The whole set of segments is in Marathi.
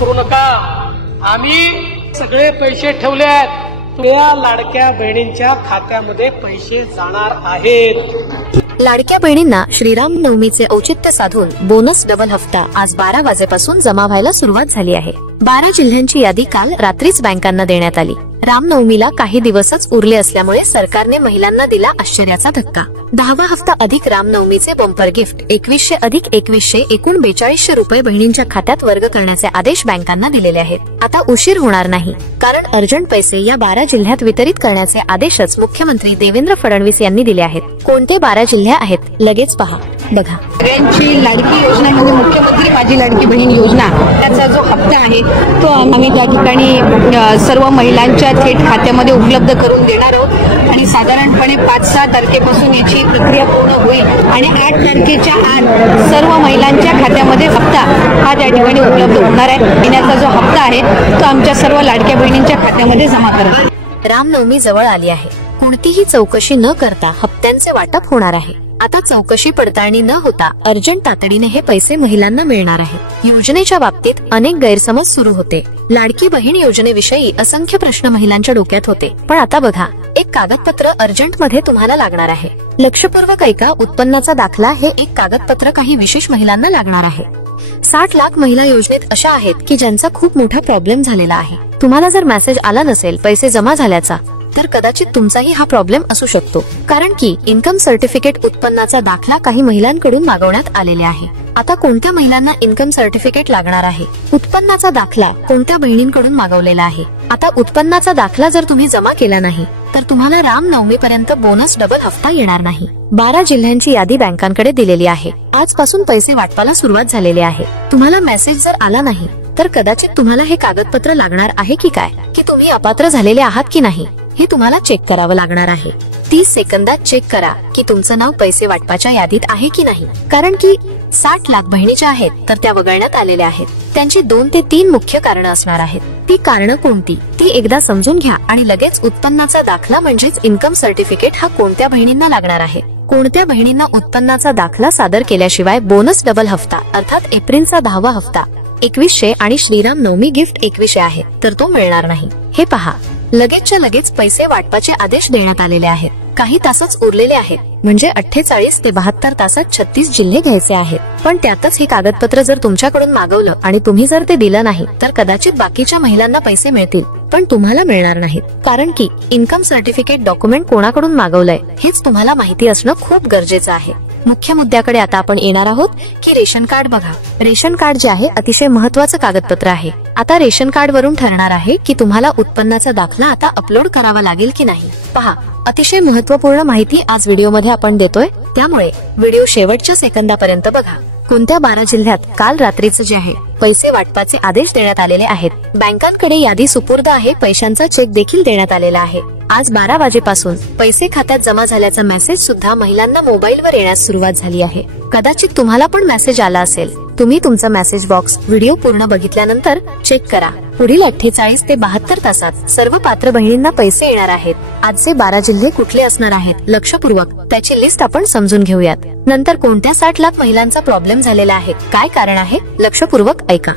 करू नका. आम्ही सगळे पैसे ठेवलेत. तुझ्या लाडक्या बहिणींच्या खात्यामध्ये पैसे जाणार आहेत. लाडक्या बहिणींना श्रीराम नवमीचे औचित्य साधून बोनस डबल हप्ता आज 12 वाजेपासून जमा व्हायला सुरुवात झाली आहे. 12 जिल्ह्यांची यादी काल रात्रीच बँकांना देण्यात आली. रामनवमीला काही दिवसच उरले असल्यामुळे सरकारने महिलांना दिला आश्चर्याचा धक्का. 10वा हप्ता अधिक रामनवमीचे बंपर गिफ्ट 2100 अधिक 2100 एकूण 4200 रुपये बहिणींच्या खात्यात वर्ग करण्याचे आदेश बँकांना दिलेले आहेत. आता उशीर होणार नाही, कारण अर्जंट पैसे या 12 जिल्ह्यात वितरित करण्याचे आदेशच मुख्यमंत्री देवेंद्र फडणवीस यांनी दिले आहेत. कोणते 12 जिल्हे आहेत लगेच पहा. बघा, सगळ्यांची लाडकी योजना म्हणजे मुख्यमंत्री माझी लाडकी बहीण योजना, त्याचा जो हप्ता आहे तो आम्ही त्या ठिकाणी सर्व महिलांच्या थेट खात्यामध्ये उपलब्ध करून देणार आहोत. आणि साधारणपणे 5-6 तारखेपासून याची प्रक्रिया पूर्ण होईल आणि 8 तारखेच्या आत सर्व महिलांच्या खात्यामध्ये हप्ता हा त्या ठिकाणी उपलब्ध होणार आहे. महिन्याचा जो हप्ता आहे तो आमच्या सर्व लाडक्या बहिणींच्या खात्यामध्ये जमा करणार. रामनवमी जवळ आली आहे. कोणतीही चौकशी न करता हप्त्यांचे वाटप होणार आहे. आता चौकशी पडताळणी न होता अर्जंट तातडीने हे पैसे महिलांना मिळणार आहे. योजनेच्या बाबतीत अनेक गैरसमज सुरू होते. लाडकी बहीण योजनेविषयी असंख्य प्रश्न महिलांच्या डोक्यात होते. पण आता बघा, एक कागदपत्र अर्जंट मध्ये तुम्हाला लागणार आहे. लक्षपूर्वक ऐका, उत्पन्नाचा दाखला हे एक कागदपत्र काही विशेष महिलांना लागणार आहे. 60 लाख महिला योजनेत अशा आहेत की ज्यांचा खूप मोठा प्रॉब्लेम झालेला आहे. तुम्हाला जर मेसेज आला नसेल पैसे जमा झाल्याचा, तर कदाचित तुमचाही हा प्रॉब्लेम असू शकतो. कारण की इन्कम सर्टिफिकेट उत्पन्नाचा दाखला काही महिलांकडून मागवण्यात आलेले आहे. आता कोणत्या महिलांना इन्कम सर्टिफिकेट लागणार आहे? उत्पन्नाचा दाखला कोणत्या बहिणींकडून मागवलेला आहे? आता उत्पन्नाचा दाखला जर तुम्ही जमा केला नाही तर तुम्हाला रामनवमीपर्यंत बोनस डबल हप्ता येणार नाही. 12 जिल्ह्यांची यादी बँकांकडे दिलेली आहे. आजपासून पैसे वाटपाला सुरुवात झालेली आहे. तुम्हाला मेसेज जर आला नाही तर कदाचित तुम्हाला हे कागदपत्र लागणार आहे की काय, की तुम्ही अपात्र झालेले आहात की नाही हे तुम्हाला चेक करावं लागणार आहे. 30 सेकंदात चेक करा की तुमचं नाव पैसे वाटपाच्या यादीत आहे की नाही. कारण की 60 लाख बहिणी ज्या आहेत तर त्या वगळण्यात आलेल्या आहेत. त्यांची 2 ते 3 मुख्य कारणं असणार आहेत. ती कारणं कोणती ती एकदा समजून घ्या आणि लगेच उत्पन्नाचा दाखला म्हणजेच इन्कम सर्टिफिकेट हा कोणत्या बहिणींना लागणार आहे. कोणत्या बहिणींना उत्पन्नाचा दाखला सादर केल्याशिवाय बोनस डबल हप्ता अर्थात एप्रिलचा 10वा हप्ता 2100 आणि श्रीराम नवमी गिफ्ट 2100 आहे तर तो मिळणार नाही. हे पहा, लगेचच्या लगेच पैसे वाटपाचे आदेश देण्यात आलेले आहेत. काही तासच उरलेले आहेत, म्हणजे 48 ते 72 तासात 36 जिल्हे घ्यायचे आहेत. पण त्यातच हे कागदपत्र जर तुमच्याकडून मागवलं आणि तुम्ही जर ते दिलं नाही तर कदाचित बाकीच्या महिलांना पैसे मिळतील पण तुम्हाला मिळणार नाहीत. कारण की इन्कम सर्टिफिकेट डॉक्युमेंट कोणाकडून मागवलंय हेच तुम्हाला माहिती असणं खूप गरजेचं आहे. मुख्य मुद्द्याकडे आता आपण येणार आहोत की रेशन कार्ड. बघा, रेशन कार्ड जे आहे अतिशय महत्वाचं कागदपत्र आहे. आता रेशन कार्ड वरून ठरणार आहे की तुम्हाला उत्पन्नाचा दाखला आता अपलोड करावा लागेल की नाही. पहा, अतिशय महत्वपूर्ण माहिती आज व्हिडिओमध्ये आपण देतोय, त्यामुळे व्हिडिओ शेवटच्या सेकंदापर्यंत बघा. कोणत्या 12 जिल्ह्यात काल रात्रीचे जे आहे पैसे वाटपाचे आदेश देण्यात आलेले आहेत. बँकांकडे यादी सुपूर्द आहे. पैशांचा चेक देखील देण्यात आलेला आहे. आज 12 वाजेपासून पैसे खात्यात जमा झाल्याचा मेसेज सुद्धा महिलांना मोबाईलवर येण्यास सुरुवात झाली आहे. कदाचित तुम्हाला पण मेसेज आला असेल. तुम्ही तुमचा मेसेज बॉक्स व्हिडिओ पूर्ण बघितल्यानंतर चेक करा. पुढील 48 ते 72 तासात सर्व पात्र बहिणींना पैसे येणार आहेत. आजचे 12 जिल्हे कुठले असणार आहेत लक्षपूर्वक त्याची लिस्ट आपण समजून घेऊयात. नंतर कोणत्या 60 लाख महिलांचा प्रॉब्लेम झालेला आहे, काय कारण आहे लक्षपूर्वक ऐका.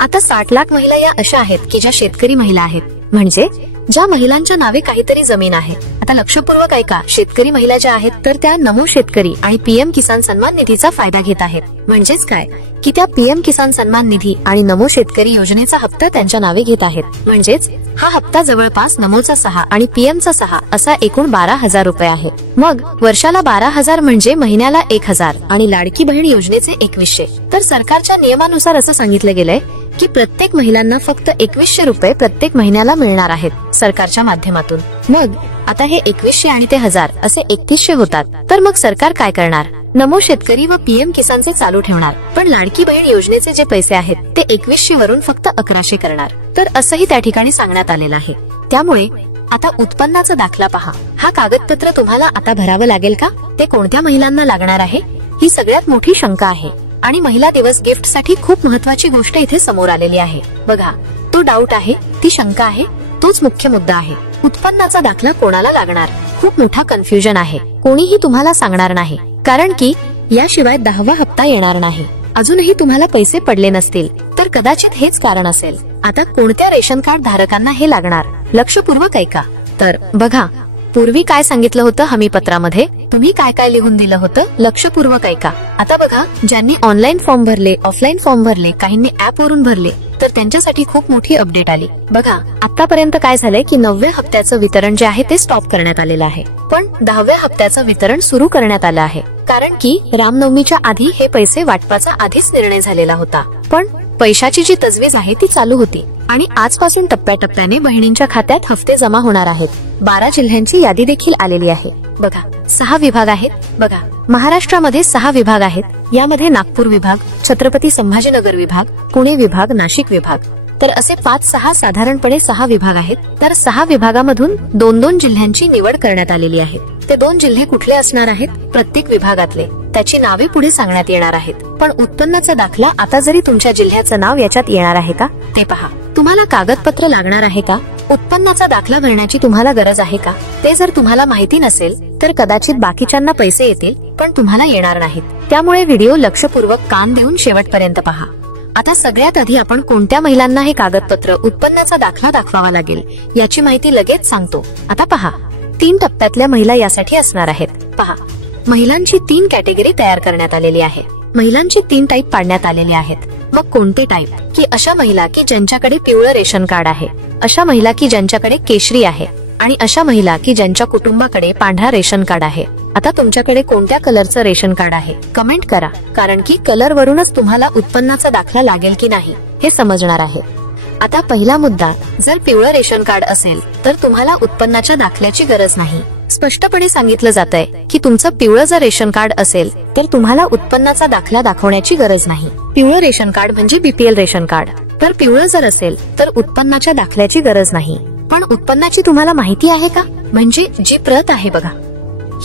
आता 60 लाख महिला या अशा आहेत की ज्या शेतकरी महिला आहेत, म्हणजे ज्या महिलांच्या नावे काहीतरी जमीन आहे. आता लक्षपूर्वक ऐका, शेतकरी महिला ज्या आहेत तर त्या नमो शेतकरी आणि पीएम किसान सन्मान निधीचा फायदा घेत आहेत. म्हणजेच काय की त्या पीएम किसान सन्मान निधी आणि नमो शेतकरी योजनेचा हप्ता त्यांच्या नावे घेत आहेत. म्हणजेच हा हप्ता जवळपास नमोचा 6 आणि पीएमचा 6 असा एकूण 12,000 रुपये आहे. मग वर्षाला 12,000 म्हणजे महिन्याला 1,000 आणि लाडकी बहीण योजनेचे 2100. तर सरकारच्या नियमानुसार असं सांगितलं गेलंय की प्रत्येक महिलांना फक्त 2100 रुपये प्रत्येक महिन्याला मिळणार आहेत सरकारच्या माध्यमातून. मग आता हे 2100 आणि ते 1000 असे 3100 होतात. तर मग सरकार काय करणार? नमो शेतकरी व पीएम किसानचे चालू ठेवणार, पण लाडकी बहीण योजनेचे जे पैसे आहेत ते 2100 वरून फक्त 1100 करणार. तर असंही त्या ठिकाणी सांगण्यात आलेलं आहे. त्यामुळे आता उत्पन्नाचा दाखला पहा. हा कागदपत्र तुम्हाला आता भरावं लागेल का? ते कोणत्या महिलांना लागणार आहे ही सगळ्यात मोठी शंका आहे. आणि महिला दिवस गिफ्ट साठी खूप महत्वाची गोष्ट इथे समोर आलेली आहे. बघा, तो डाऊट आहे, ती शंका आहे, तोच मुख्य मुद्दा आहे. उत्पन्नाचा दाखला कोणाला लागणार? खूप मोठा कन्फ्युजन आहे. कोणीही तुम्हाला सांगणार नाही, कारण की याशिवाय 10वा हप्ता येणार नाही. अजूनही तुम्हाला पैसे पडले नसतील तर तर कदाचित हेच कारण असेल. आता कोणत्या रेशन कार्ड धारकांना हे लागणार, लक्षपूर्वक ऐका. तर बघा, पूर्वी काय सांगितलं होतं हमीपत्रामध्ये, तुम्ही काय काय लिहून दिलं होतं, लक्षपूर्वक ऐका. आता बघा, ज्यांनी ऑनलाईन फॉर्म भरले, ऑफलाईन फॉर्म भरले, काहींनी ऍप वरून भरले, तर त्यांच्यासाठी खूप मोठी अपडेट आली. बघा, आतापर्यंत काय झालंय की 9व्या हप्त्याचं वितरण जे आहे ते स्टॉप करण्यात आलेलं आहे, पण 10व्या हप्त्याचं वितरण सुरू करण्यात आलं आहे. कारण की रामनवमीच्या आधी हे पैसे वाटपाचा आधीच निर्णय झालेला होता, पण पैशाची जी तजवीज आहे ती चालू होती आणि आजपासून टप्प्याटप्प्याने बहिणींच्या खात्यात हफ्ते जमा होणार आहेत. 12 जिल्ह्यांची यादी देखील आलेली आहे. बघा, 6 विभाग आहेत. बघा, महाराष्ट्रामध्ये 6 विभाग आहेत. यामध्ये नागपूर विभाग, छत्रपती संभाजीनगर विभाग, पुणे विभाग, नाशिक विभाग, तर असे 5-6 साधारणपणे 6 विभाग आहेत. तर 6 विभागामधून 2-2 जिल्ह्यांची निवड करण्यात आलेली आहे. ते 2 जिल्हे कुठले असणार आहेत, प्रत्येक विभागातले, त्याची नावे पुढे सांगण्यात येणार आहेत. पण उत्पन्नाचा दाखला आता जरी तुमच्या जिल्ह्याचं नाव याच्यात येणार आहे का ते पहा. तुम्हाला कागदपत्र लागणार आहे का, उत्पन्नाचा दाखला भरण्याची तुम्हाला गरज आहे का, ते जर तुम्हाला माहिती नसेल तर कदाचित बाकीच्यांना पैसे येतील पण तुम्हाला येणार नाहीत. त्यामुळे व्हिडिओ लक्षपूर्वक कान देऊन शेवटपर्यंत पहा. आता सगळ्यात आधी आपण कोणत्या महिलांना हे कागदपत्र, उत्पन्नाचा दाखला दाखवावा लागेल याची माहिती लगेच सांगतो. आता पहा, 3 टप्प्यातल्या महिला यासाठी असणार आहेत. पहा, महिलांची 3 कॅटेगरी तयार करण्यात आलेली आहे. महिलांची 3 टाईप पाडण्यात आलेले आहेत. मग कोणते टाईप, की अशा महिला की ज्यांच्याकडे पिवळं रेशन कार्ड आहे, अशा महिला की ज्यांच्याकडे केशरी आहे, आणि अशा महिला की ज्यांच्या कुटुंबाकडे पांढरा रेशन कार्ड आहे. आता तुमच्याकडे कोणत्या कलरचं रेशन कार्ड आहे कमेंट करा, कारण की कलर वरूनच तुम्हाला उत्पन्नाचा दाखला लागेल की नाही हे समजणार आहे. आता पहिला मुद्दा, जर पिवळं रेशन कार्ड असेल तर तुम्हाला उत्पन्नाच्या दाखल्याची गरज नाही. स्पष्टपणे सांगितलं जातंय की तुमचं पिवळं जर रेशन कार्ड असेल तर तुम्हाला उत्पन्नाचा दाखला दाखवण्याची गरज नाही. पिवळं रेशन कार्ड म्हणजे बीपीएल रेशन कार्ड. तर पिवळं जर असेल तर उत्पन्नाच्या दाखल्याची गरज नाही. पण उत्पन्नाची तुम्हाला माहिती आहे का, म्हणजे जी प्रत आहे बघा,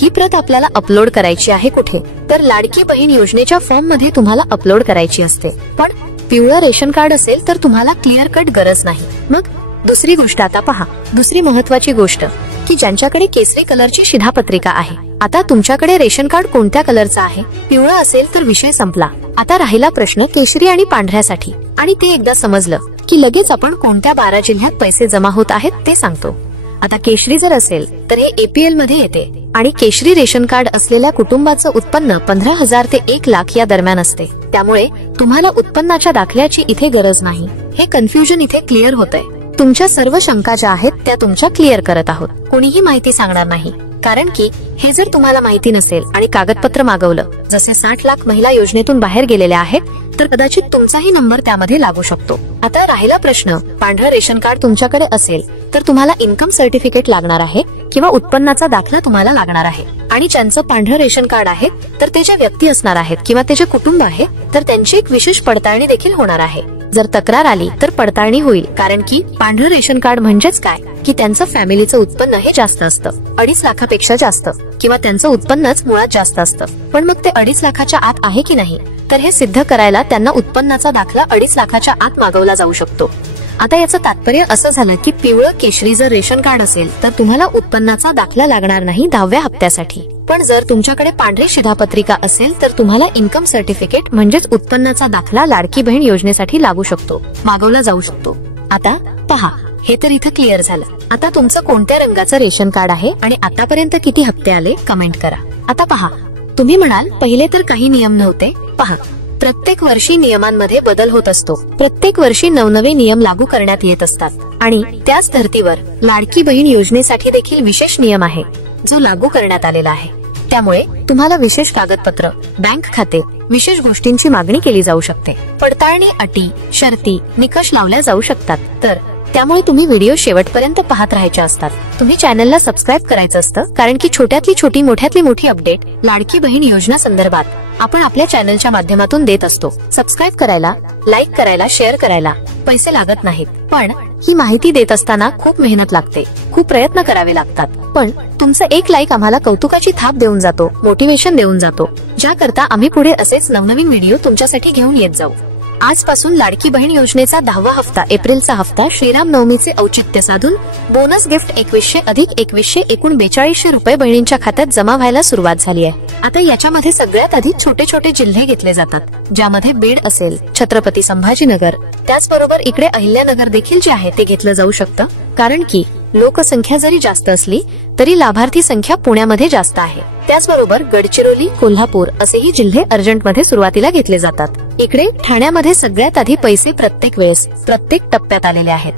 ही प्रत आपल्याला अपलोड करायची आहे कुठे, तर लाडकी बहीण योजनेच्या फॉर्म मध्ये तुम्हाला अपलोड करायची असते. पण पिवळं रेशन कार्ड असेल तर तुम्हाला क्लिअर कट गरज नाही. मग दुसरी गोष्ट आता पहा, दुसरी महत्वाची गोष्ट की ज्यांच्याकडे केसरी कलरची शिधापत्रिका आहे. आता तुमच्याकडे रेशन कार्ड कोणत्या कलरचं आहे, पिवळं असेल तर विषय संपला. आता राहिला प्रश्न केशरी आणि पांढऱ्यासाठी, आणि ते एकदा समजलं की लगेच आपण कोणत्या 12 जिल्ह्यात पैसे जमा होत आहेत ते सांगतो. आता केशरी जर असेल तर हे एपीएल मध्ये येते, आणि केशरी रेशन कार्ड असलेल्या कुटुंबाचं उत्पन्न 15,000 ते 1 लाख या दरम्यान असते. त्यामुळे तुम्हाला उत्पन्नाच्या दाखल्याची इथे गरज नाही. हे कन्फ्युजन इथे क्लिअर होतंय. तुमच्या सर्व शंका ज्या आहेत त्या तुमच्या क्लिअर करत आहोत. कोणीही माहिती सांगणार नाही, कारण की हे जर तुम्हाला माहिती नसेल आणि कागदपत्र मागवलं, जसे 60 लाख महिला योजनेतून बाहेर गेलेल्या आहेत, तर कदाचित तुमचाही नंबर त्यामध्ये लागू शकतो. आता राहिला प्रश्न, पांढरं रेशन कार्ड तुमच्याकडे असेल तर तुम्हाला इन्कम सर्टिफिकेट लागणार आहे किंवा उत्पन्नाचा दाखला तुम्हाला लागणार आहे. आणि ज्यांचं पांढरं रेशन कार्ड आहे तर ते ज्या व्यक्ती असणार आहेत किंवा ते जे कुटुंब आहे तर त्यांची एक विशेष पडताळणी देखील होणार आहे. जर तक्रार आली तर पडताळणी होईल, कारण की पांढरं रेशन कार्ड म्हणजेच काय, की त्यांचं फॅमिलीचं उत्पन्न हे जास्त असतं, 2.5 लाखापेक्षा जास्त, किंवा त्यांचं उत्पन्नच मुळात जास्त असतं. पण मग ते 2.5 लाखाच्या आत आहे की नाही, तर हे सिद्ध करायला त्यांना उत्पन्नाचा दाखला 2.5 लाखाच्या आत मागवला जाऊ शकतो. आता याचं तात्पर्य असं झालं की पिवळं केशरी जर रेशन कार्ड असेल तर तुम्हाला उत्पन्नाचा दाखला लागणार नाही 10व्या हप्त्यासाठी. पण जर तुमच्याकडे पांढरी शिधापत्रिका असेल तर तुम्हाला इन्कम सर्टिफिकेट म्हणजेच उत्पन्नाचा दाखला लाडकी बहीण योजनेसाठी लागू शकतो, मागवला जाऊ शकतो. आता पहा, हे तर इथं क्लिअर झालं. आता तुमचं कोणत्या रंगाचं रेशन कार्ड आहे आणि आतापर्यंत किती हप्ते आले कमेंट करा. आता पहा, तुम्ही म्हणाल पहिले तर काही नियम नव्हते. पहा, प्रत्येक वर्षी नियमांमध्ये बदल होत असतो. प्रत्येक वर्षी नवनवे नियम लागू करण्यात येत असतात, आणि त्याच धर्तीवर लाडकी बहीण योजनेसाठी देखील विशेष नियम आहे जो लागू करण्यात आलेला आहे. त्यामुळे तुम्हाला विशेष कागदपत्र, बँक खाते, विशेष गोष्टींची मागणी केली जाऊ शकते. पडताळणी, अटी, शर्ती, निकष लावल्या जाऊ शकतात. तर त्यामुळे तुम्ही व्हिडिओ शेवटपर्यंत पाहत राहायचे असतात. तुम्ही चॅनलला सबस्क्राईब करायचं असतं, कारण की छोट्यातली छोटी, मोठ्यातली मोठी अपडेट लाडकी बहीण योजना संदर्भात आपण आपल्या चॅनलच्या माध्यमातून देत असतो. सबस्क्राईब करायला, लाईक करायला, शेअर करायला पैसे लागत नाहीत, पण ही माहिती देत असताना खूप मेहनत लागते, खूप प्रयत्न करावे लागतात. पण तुमचं एक लाईक आम्हाला कौतुकाची थाप देऊन जातो, मोटिवेशन देऊन जातो, ज्याकरता आम्ही पुढे असेच नवनवीन व्हिडिओ तुमच्यासाठी घेऊन येत जाऊ. आजपासून लाडकी बहीण योजनेचा 10वा हप्ता एप्रिलचा हप्ता श्रीराम नवमीचे औचित्य साधून बोनस गिफ्ट 2100 अधिक 2100 एकूण 4200 रुपये बहिणींच्या खात्यात जमा व्हायला सुरुवात झाली आहे. आता याच्यामध्ये सगळ्यात आधी छोटे छोटे जिल्हे घेतले जातात, ज्यामध्ये बीड असेल, छत्रपती संभाजीनगर, त्याचबरोबर इकडे अहिल्यानगर देखील जे आहे ते घेतलं जाऊ शकतं. कारण की लोकसंख्या जरी जास्त असली तरी लाभार्थी संख्या पुण्यामध्ये जास्त आहे. त्याचबरोबर गडचिरोली, कोल्हापूर असेही जिल्हे अर्जंटमध्ये सुरुवातीला घेतले जातात. इकडे ठाण्यामध्ये सगळ्यात आधी पैसे प्रत्येक वेळेस प्रत्येक टप्प्यात आलेले आहेत.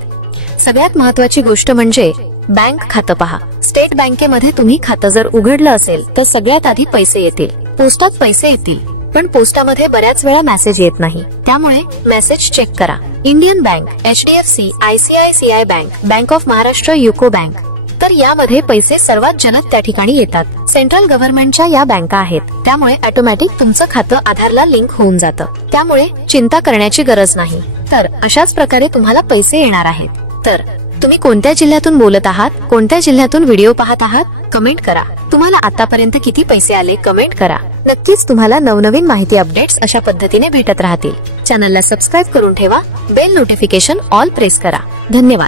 सगळ्यात महत्वाची गोष्ट म्हणजे बँक खातं पहा. स्टेट बँकेमध्ये तुम्ही खातं जर उघडलं असेल तर सगळ्यात आधी पैसे येतील, पोस्टात पैसे येतील, पण पोस्टामध्ये बऱ्याच वेळा मेसेज येत नाही, त्यामुळे मेसेज चेक करा. Indian bank, HDFC, ICICI bank, bank of Maharashtra, UCO bank, तर यामध्ये पैसे सर्वात जलद त्या ठिकाणी येतात. सेंट्रल गव्हर्नमेंटच्या या बँका आहेत, त्यामुळे ऑटोमॅटिक तुमचं खातं आधारला लिंक होऊन जातं, त्यामुळे चिंता करण्याची गरज नाही. तर अशाच प्रकारे तुम्हाला पैसे येणार आहेत. तर तुम्ही कोणत्या जिल्ह्यातून बोलत आहात, कोणत्या जिल्ह्यातून व्हिडिओ पाहत आहात, कमेंट करा. तुम्हाला आतापर्यंत किती पैसे आले कमेंट करा. नक्कीच तुम्हाला नवनवीन माहिती अपडेट्स अशा पद्धतीने भेटत राहतील. चॅनलला सबस्क्राईब करून ठेवा. बेल नोटिफिकेशन ऑल प्रेस करा. धन्यवाद.